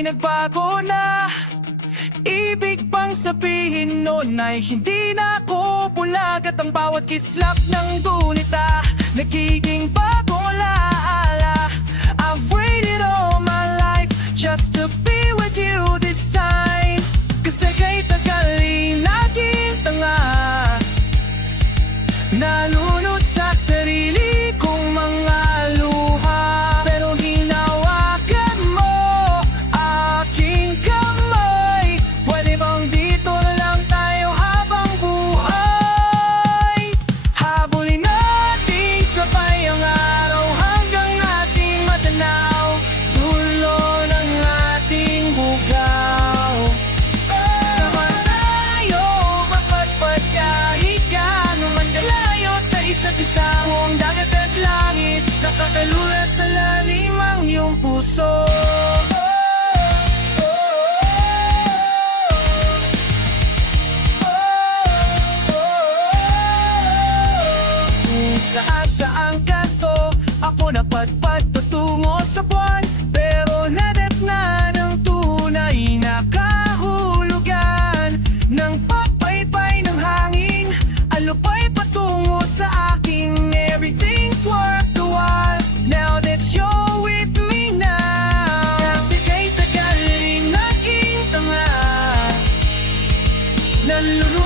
ay nagbago na. Ibig bang sabihin nun ay hindi na ako bulag, at ang bawat kislap ng gunita nagiging bagong alaala. I've waited all my life just to be with you this time. Kasi kay tagalin naging tanga, nalunod sa sarili kong mga luha. Pero hinawakan mo aking kamay. Pwede bang dito na lang tayo habang buhay? Habulin natin sabay ang araw hanggang ating matanaw dulo ng ating bugaw. Sama tayo magpatpat kahit gaano man kalayo sa isa't isa. Buong dagat at langit nakakalula sa lalim ang iyong puso. Saan kanto ako napadpad patungo sa buwan, pero nadatna ng tunay na kahulugan ng papaypay ng hangin. Alupay patungo sa akin, everything's worth the while now that you're with me now. Kasi kay tagalin naging tanga, nalulunod